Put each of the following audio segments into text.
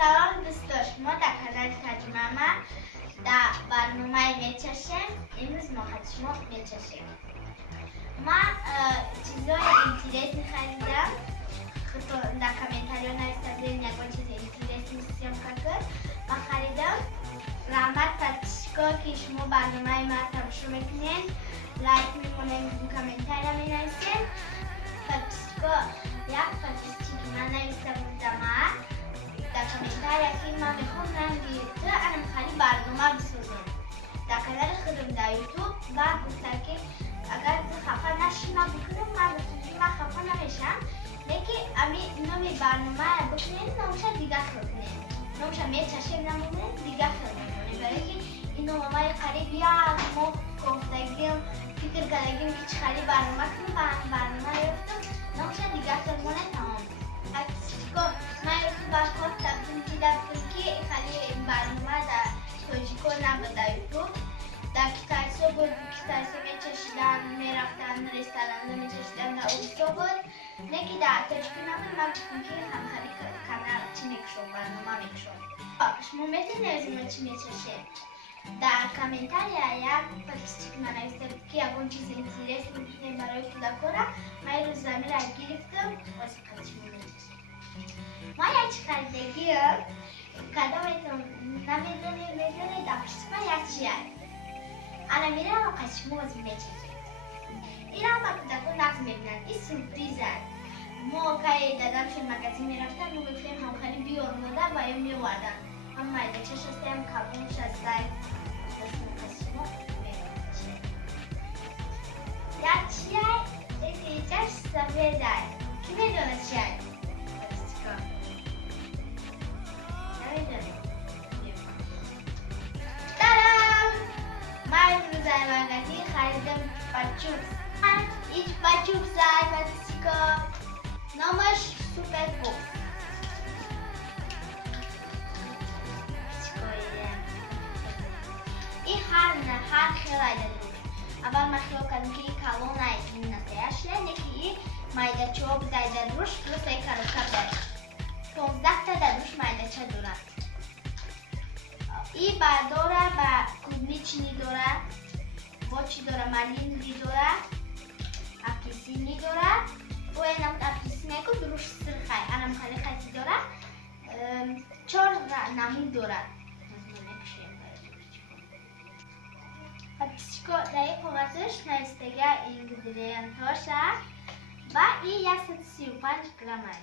سلام دوستان، شما در کانال ترجمه در برنامه میچشم. امروز ما خواهد شما میچشم. من چیزای اینترنت میخریدم. در کامنتاری ها نوشته بودین یکان چیز اینترنت میسیم کرد. من خریدم. رحمت پرتشکا که شما برنامه ما تماشا میکنین، لایک میکنین، کامنتاری ها مینویسین. پرتشکا یک پرتشکی که من نوشته بودم در کامنتاری که من میخوام رنگی تو انم خیلی برنامه بسازم در کانال خودم در یوتیوب و گفته که اگر تو خفه نشی من بکنم، من بسازم، من خفه نمیشم، لیکن امی نوی برنامه بکنین نموشه دیگه خیل کنین، نموشه میچشم نمونین دیگه خیل میکنین، برای که این نومای قریب یا ما گفتگیم فکر کردگیم که چخیلی برنامه کنیم و هم برنامه رفتم نموشه دیگه خیل مونه تمام. من یوتیوبر خود تبدیل دیدم که خیلی این برنامه در توجیکو نبود در یوتیوب. در کتایسو بود، کتایسو میچشیدن، میرفتن رستوران میچشیدن در اوسو بود، لیکن در توجیکو نبود. من گفتم که هم خیلی کانال چی میکشم، برنامه میکشم. شما میتونید از ما چی میچشه؟ در کامنتاری یک پاکستی که من نوشته بود که یکون چیز اینترنت میتونید برای پیدا کنم. من این روزنامه را گرفتم واسه پاکستی میچشه. ما یک خریدگی کدامتون نمیدونی در پشت ما یک چیه؟ الان میرم و قشموز میچشم. این هم با کودکون نقص میبینن. این سورپریزه. ما که دادمشون مگزین میرفتن و میگفتیم هم خیلی بیارموده و یا میوردن. هم مایده چش هستیم کبونش هستیم. قشموز میچشم. یک چیه؟ این چش سفیده. کی میدونه چیه؟ خریدم پاچوب. هیچ پاچوب زای پاتیسکا نامش سوپر پوپ. این هر خیلی دروش. اول من خیال کردم که این کلون این نتیشه، لیکن این مایده چوب زای دروش پلس یک کاروکر داره. 15 تا دروش مایده چه داره. این داره با کودنی چینی داره. با چی داره؟ مالینی داره، اپلیسینی داره و این هم اپلیسینی که دروش سرخه انم خیلی خیلی داره. 4 نمود داره. پاکسیکو در یک کاغذش نوشتگه اینگریدینتاشه و این 135 گرمه.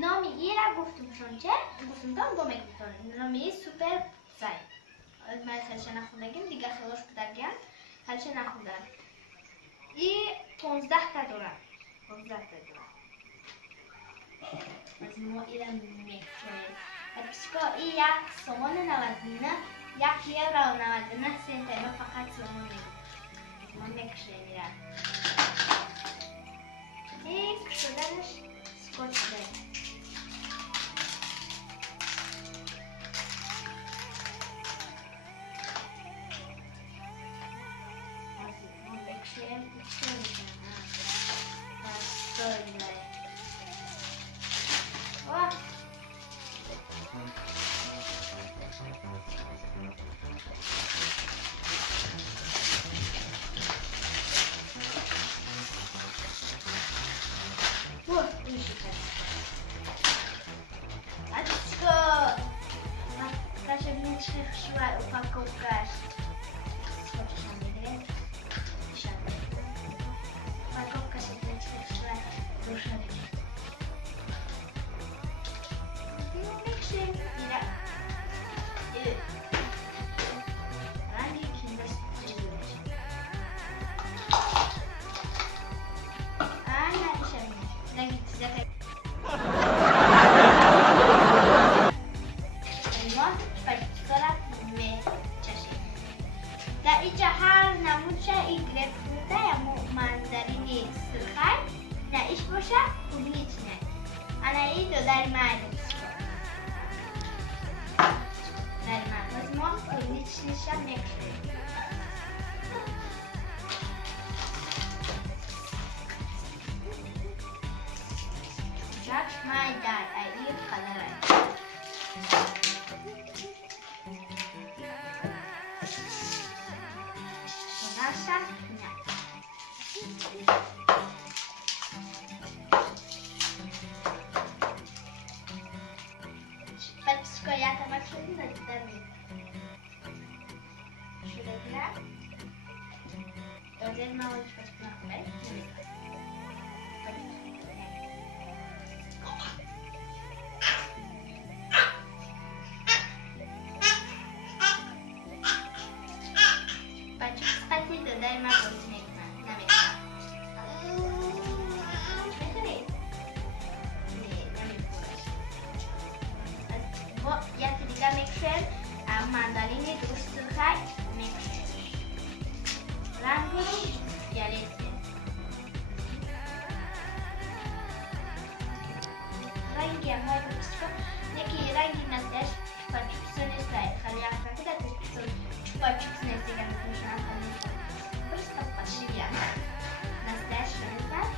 نامی این را گفتم چه؟ گفتم دو میگفتم نامی سوپر زای. من خیلیش نخوندگیم دیگه خیلیش بدگیم خیلیش نخوندم. این 15 تا داره. 15 تا داره. از ما ایران میکنیم. پاکسیکو این یک سومن 99 یک یورو 99 سنت ما فقط سومن میگیم. ما میکشیم میرم. این کشودنش سکوچ داره. Швай упаковка. Упаковка шведских швай душевых. Микшер. Ранги киндер сюрприз. Ана еще. Ранги цвета. در اینجا هر نمودش این گرفت فروده یا منظرینی سرخی نه ایش باشه خودی هیچ نه. انا این دو در مردم در مردم ما خودی هیچ نشم نکشیم. جاکش مای در این خلال اتمک شدیم در میگم شده گیرم دادر موادش باش کنم نمیکنم بچه قطعی دادر من بازی نمیکنم یا دیگه میکشن مندالین درست خواهی میکشن رنگش گلیته رنگی هم های بسیار یکی رنگی نستش چوپا چوپسو نیستای خیلی افرا که دستش چوپا چوپس نیستی که نتونشن خیلی برستا باشی بیان نستش نیستن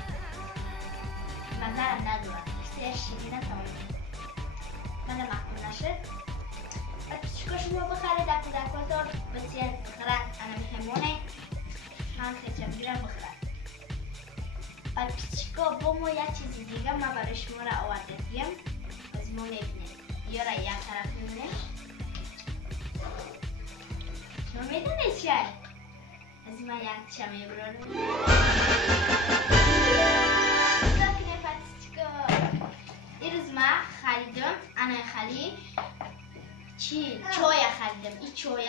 منظرم ندارم بسیار شیرینه تمام من معقول نشد بچه‌ها شما بخرید در کودکاتون بسیار بخرن انا میهمونه من خیلی میرم بخرن بچه‌ها با ما یک چیز دیگه ما برای شما را آورده دیم از ما میبینید یا را یک طرف میبینید شما میدونید چیه از ما یک چه میبرم این روز ما خریدم انا خالی چای خریدم این چای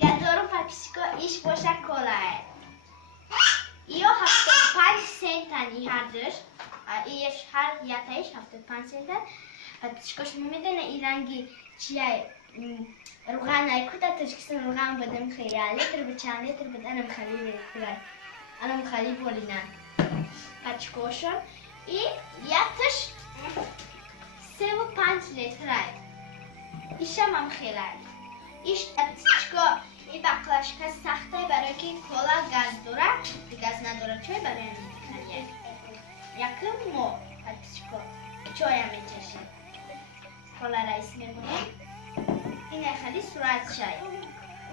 یک دارم پاپیسکو ایش باشه کلاه ایو 75 سنت هر دش ایش هر یتایش 75 سنت پاپیسکو شما میدونه این رنگی چیه روغن نایکوتا تشکیسن روغن بدم خیلی لیتر به چند لیتر بدنم خیلی انا خیلی بولینم پاپیسکوشم این یتش 35 لیتر ایش هم خیلی ایش پاپیسکو این بقلاشکه سخته برای که کلا گاز داره گاز نداره چای برای میکنه یکم مو پاپیسکو چای هم میچشه کلا رئیس میمونه این خیلی سرعت چای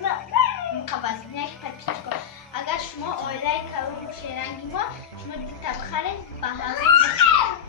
مقابض نیک پاپیسکو اگر شما آیلای کلون شیرنگی ما شما دیتا بخرید با حاضر بخرید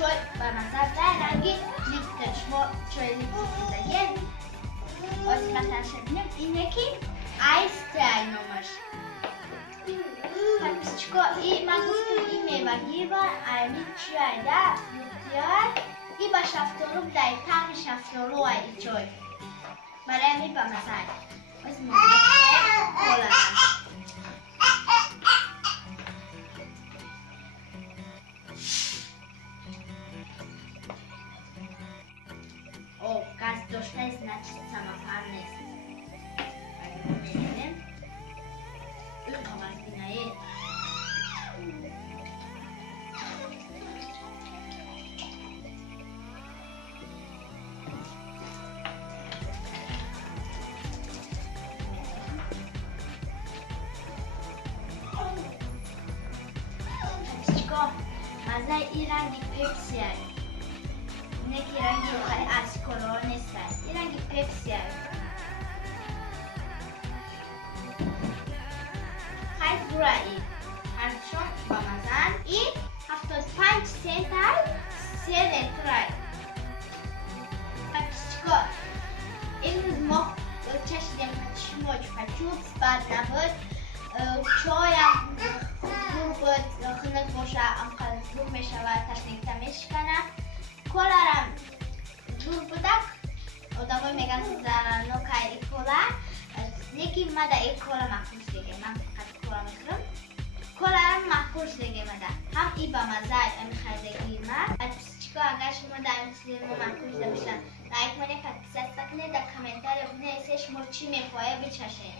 چای با مزه رنگی لیپتن شما چای لیپتن دیگه از مثلا شدیم اینه که آیس چای نامش پاپیسکو این من گفتم این میوگی و این چای ده لیپتن این با شفتالو دای طعم شفتالو این چای برای می با مزه از مزه کولا گاز داشته است значит самопар نیست اگه ما میبینیم این کاغذ بینایی مزه این رنگی پپسی هست اینه که رنگی خیلی از کلور نیست این رنگی پپسی هست خیلی دوره این هرچون با مزن این 75 سنت هست 3 لیتر هست پاپیسکو این روز ما چشیدیم شما چوپس بد نبود چای هم دور بود خنک باشه هم خیلی دور میشه و تشنیکتا میشکنه کلارم دور بودک одамон меган зарарнокай икола. Лекин мада икола махкуш дега. Ман фақат икола мехӯрам. Коларам махкуш дега мада. Ҳам и ба маза мехайдагима. Подписчико агар шумо дар мисли мо махкуш дабошан лайк монед, подписаться кунед, дар комментария бинависед шумо чӣ мехоҳед бичашед.